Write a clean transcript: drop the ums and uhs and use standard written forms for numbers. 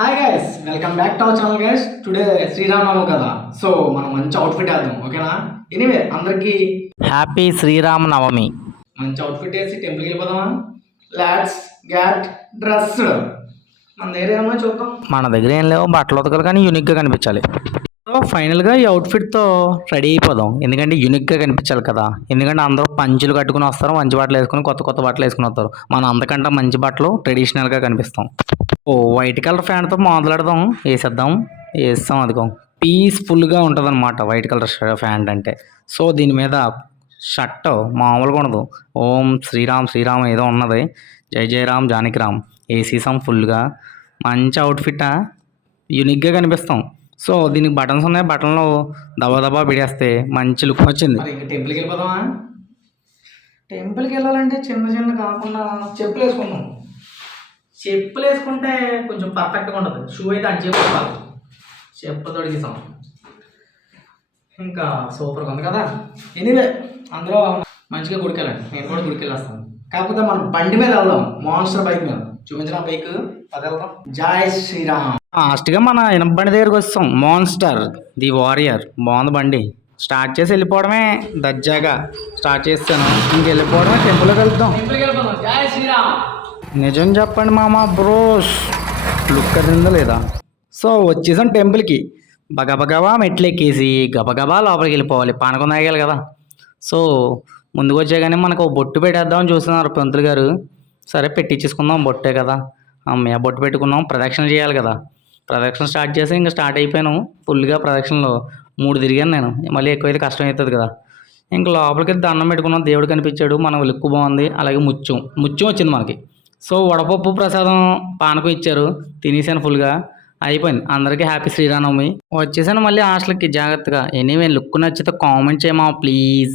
Hi guys, welcome back to our channel guys. Today Sri Rama Navami కదా, so మనం మంచి outfit వేద్దాం, ఓకేనా? ఎనీవే అందరికి హ్యాపీ శ్రీరామనవమి. మంచి అవుట్ఫిట్ వేసి టెంపుల్కి వెళ్ళిపోదామా? Let's get dressed. మన దగ్గర ఏమన్నా చూద్దాం. మన దగ్గర ఏం లేవు, బట్టలు ఉతకాలి కానీ యూనిక్గా కనిపించాలి. సో ఫైనల్గా ఈ అవుట్ఫిట్తో రెడీ అయిపోదాం, ఎందుకంటే యూనిక్గా కనిపించాలి కదా. ఎందుకంటే అందరూ పంచులు కట్టుకుని వస్తారు, మంచి బట్టలు వేసుకుని కొత్త కొత్త బట్టలు వేసుకుని వస్తారు. మనం అంతకంటే మంచి బట్టలు ట్రెడిషనల్గా కనిపిస్తాం. ఓ వైట్ కలర్ ఫ్యాంట్తో మొదలెడదాం, వేస్తాం అదిగో. పీస్ఫుల్గా ఉంటుంది అనమాట వైట్ కలర్ ఫ్యాంట్ అంటే. సో దీని మీద షర్ట్ మామూలుగా ఉండదు. ఓం శ్రీరామ్ శ్రీరామ్ ఏదో ఉన్నది, జై జై రామ్ జానకి రామ్ వేసేసాం ఫుల్గా. మంచి అవుట్ఫిట్టా, యూనిక్గా కనిపిస్తాం. సో దీనికి బటన్స్ ఉన్నాయి, బటన్లు దబా దబా బిడేస్తే మంచి లుక్ వచ్చింది. మరి ఇంకా టెంపుల్కి వెళ్ళిపోదామా? టెంపుల్కి వెళ్ళాలంటే చిన్న చిన్న కాకుండా చెప్పులు వేసుకుందాం. చెప్పులు వేసుకుంటే కొంచెం పర్ఫెక్ట్గా ఉంటుంది. షూ అయితే అది చెప్పుకోవాలి, చెప్పు తొడిగిస్తాం. ఇంకా సూపర్గా ఉంది కదా. ఎనీవే అందరూ మంచిగా గుడికెళ్ళండి, నేను కూడా గుడికెళ్ళేస్తాను. కాకపోతే మనం బండి మీద వెళ్దాం, మాన్స్టర్ బైక్ మీద. చూపించిన బైక్ అది వెళ్దాం. జై శ్రీరామ్. లాస్ట్గా మన ఇనప బండి దగ్గరికి వస్తాం, మాన్స్టర్ ది వారియర్. బాగుంది బండి. స్టార్ట్ చేసి వెళ్ళిపోవడమే, దర్జాగా స్టార్ట్ చేస్తాను, వెళ్ళిపోవడమే. టెంపుల్కి వెళ్తాం. టెంపుల్కి వెళ్ళిపోదాం. జై శ్రీరామ్. నిజం చెప్పండి మామ బ్రోస్, లుక్ అదిందా లేదా? సో వచ్చేసాం టెంపుల్కి. బగబగబా మెట్లు ఎక్కేసి గబగబా లోపలికి వెళ్ళిపోవాలి, పానకం తాగాలి కదా. సో ముందుకు వచ్చాగానే మనకు బొట్టు పెట్టేద్దామని చూస్తున్నారు పంతులు గారు. సరే పెట్టించేసుకుందాం, బొట్టే కదా. అమ్మయ్య బొట్టు పెట్టుకున్నాం, ప్రదక్షిణ చేయాలి కదా. ప్రదక్షిణ స్టార్ట్ చేసి ఇంకా స్టార్ట్ అయిపోయాను ఫుల్గా. ప్రదక్షిణలో 3 తిరిగాను నేను, మళ్ళీ ఎక్కువైతే కష్టం అవుతుంది కదా. ఇంకా లోపలికి దండం పెట్టుకున్నాం, దేవుడు కనిపించాడు, మన లుక్ బాగుంది. అలాగే ముత్యం వచ్చింది మనకి. సో వడపప్పు ప్రసాదం పానకం ఇచ్చారు, తినేసాను ఫుల్గా. అయిపోయింది. అందరికీ హ్యాపీ శ్రీరామనవమి. వచ్చేసాను మళ్ళీ హాస్టల్కి జాగ్రత్తగా. ఎనీవే లుక్ నచ్చితే కామెంట్ చేయమా ప్లీజ్.